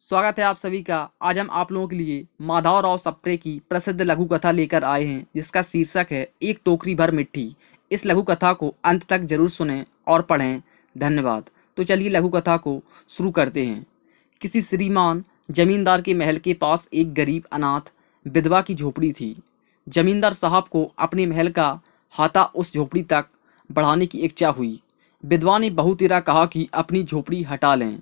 स्वागत है आप सभी का। आज हम आप लोगों के लिए माधवराव सप्रे की प्रसिद्ध लघु कथा लेकर आए हैं, जिसका शीर्षक है एक टोकरी भर मिट्टी। इस लघु कथा को अंत तक जरूर सुनें और पढ़ें। धन्यवाद। तो चलिए लघु कथा को शुरू करते हैं। किसी श्रीमान जमींदार के महल के पास एक गरीब अनाथ विधवा की झोपड़ी थी। जमींदार साहब को अपने महल का हाथा उस झोपड़ी तक बढ़ाने की इच्छा हुई। विधवा ने बहुत तेरा कहा कि अपनी झोपड़ी हटा लें,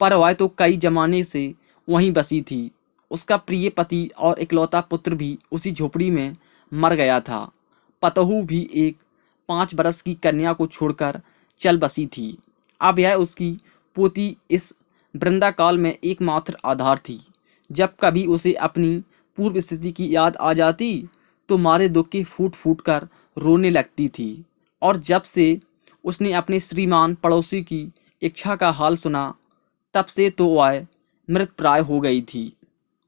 पर वह तो कई जमाने से वहीं बसी थी। उसका प्रिय पति और इकलौता पुत्र भी उसी झोपड़ी में मर गया था। पतोहू भी एक 5 बरस की कन्या को छोड़कर चल बसी थी। अब यह उसकी पोती इस वृंदाकाल में एकमात्र आधार थी। जब कभी उसे अपनी पूर्व स्थिति की याद आ जाती तो मारे दुख के फूट फूट कर रोने लगती थी। और जब से उसने अपने श्रीमान पड़ोसी की इच्छा का हाल सुना, तब से तो वह मृत प्राय हो गई थी।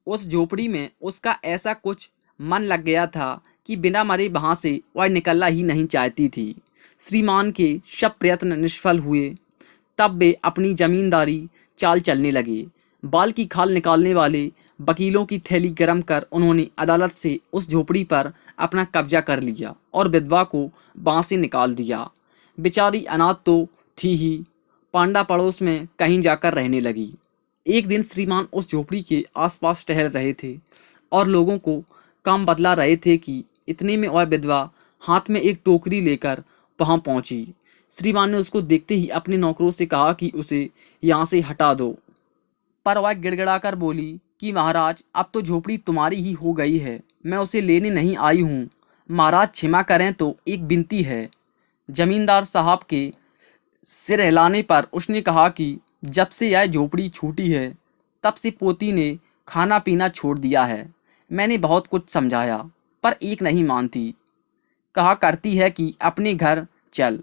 उस झोपड़ी में उसका ऐसा कुछ मन लग गया था कि बिना मरे वहां से वह निकलना ही नहीं चाहती थी। श्रीमान के सब प्रयत्न निष्फल हुए। तब वे अपनी जमींदारी चाल चलने लगे। बाल की खाल निकालने वाले वकीलों की थैली गरम कर उन्होंने अदालत से उस झोपड़ी पर अपना कब्जा कर लिया और विधवा को वहां से निकाल दिया। बेचारी अनाथ तो थी ही, पांडा पड़ोस में कहीं जाकर रहने लगी। एक दिन श्रीमान उस झोपड़ी के आसपास टहल रहे थे और लोगों को काम बतला रहे थे कि इतने में वह विधवा हाथ में एक टोकरी लेकर वहां पहुंची। श्रीमान ने उसको देखते ही अपने नौकरों से कहा कि उसे यहाँ से हटा दो, पर वह गिड़गिड़ाकर बोली कि महाराज, अब तो झोपड़ी तुम्हारी ही हो गई है, मैं उसे लेने नहीं आई हूँ। महाराज क्षमा करें, तो एक विनती है। जमींदार साहब के सिर हिलाने पर उसने कहा कि जब से यह झोपड़ी छूटी है, तब से पोती ने खाना पीना छोड़ दिया है। मैंने बहुत कुछ समझाया, पर एक नहीं मानती। कहा करती है कि अपने घर चल,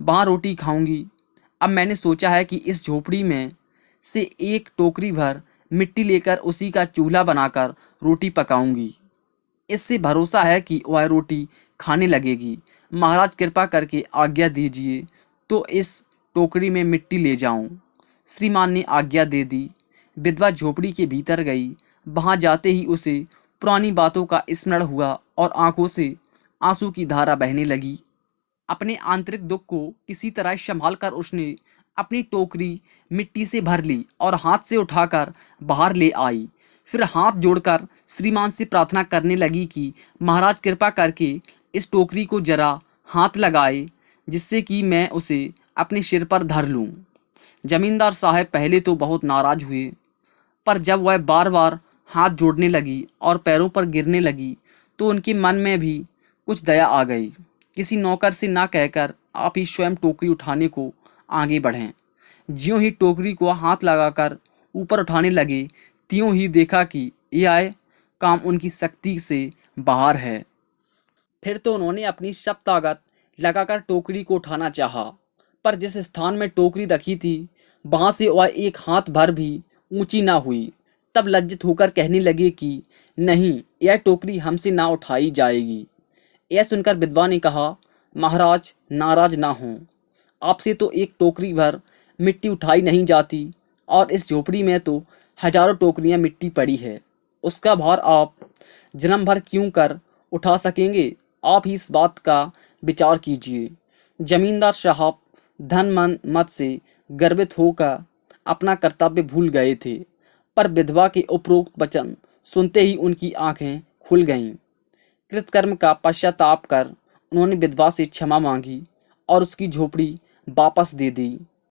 वहाँ रोटी खाऊंगी। अब मैंने सोचा है कि इस झोपड़ी में से एक टोकरी भर मिट्टी लेकर उसी का चूल्हा बनाकर रोटी पकाऊंगी। इससे भरोसा है कि वह रोटी खाने लगेगी। महाराज कृपा करके आज्ञा दीजिए तो इस टोकरी में मिट्टी ले जाऊं। श्रीमान ने आज्ञा दे दी। विधवा झोपड़ी के भीतर गई। वहां जाते ही उसे पुरानी बातों का स्मरण हुआ और आंखों से आंसू की धारा बहने लगी। अपने आंतरिक दुख को किसी तरह संभाल कर उसने अपनी टोकरी मिट्टी से भर ली और हाथ से उठाकर बाहर ले आई। फिर हाथ जोड़कर श्रीमान से प्रार्थना करने लगी कि महाराज कृपा करके इस टोकरी को जरा हाथ लगाए, जिससे कि मैं उसे अपने सिर पर धर लूं। जमींदार साहब पहले तो बहुत नाराज हुए, पर जब वह बार बार हाथ जोड़ने लगी और पैरों पर गिरने लगी तो उनके मन में भी कुछ दया आ गई। किसी नौकर से ना कहकर आप ही स्वयं टोकरी उठाने को आगे बढ़ें। ज्यों ही टोकरी को हाथ लगाकर ऊपर उठाने लगे, त्यों ही देखा कि यह काम उनकी शक्ति से बाहर है। फिर तो उन्होंने अपनी सब ताकत लगाकर टोकरी को उठाना चाहा, पर जिस स्थान में टोकरी रखी थी वहां से वह एक हाथ भर भी ऊंची ना हुई। तब लज्जित होकर कहने लगे कि नहीं, यह टोकरी हमसे ना उठाई जाएगी। यह सुनकर विधवा ने कहा, महाराज नाराज ना हों, आपसे तो एक टोकरी भर मिट्टी उठाई नहीं जाती, और इस झोपड़ी में तो हजारों टोकरियां मिट्टी पड़ी है। उसका भार आप जन्म भर क्यों कर उठा सकेंगे? आप ही इस बात का विचार कीजिए। जमींदार साहब धन मन मत से गर्वित होकर अपना कर्तव्य भूल गए थे, पर विधवा के उपरोक्त वचन सुनते ही उनकी आंखें खुल गईं। कृतकर्म का पश्चाताप कर उन्होंने विधवा से क्षमा मांगी और उसकी झोपड़ी वापस दे दी।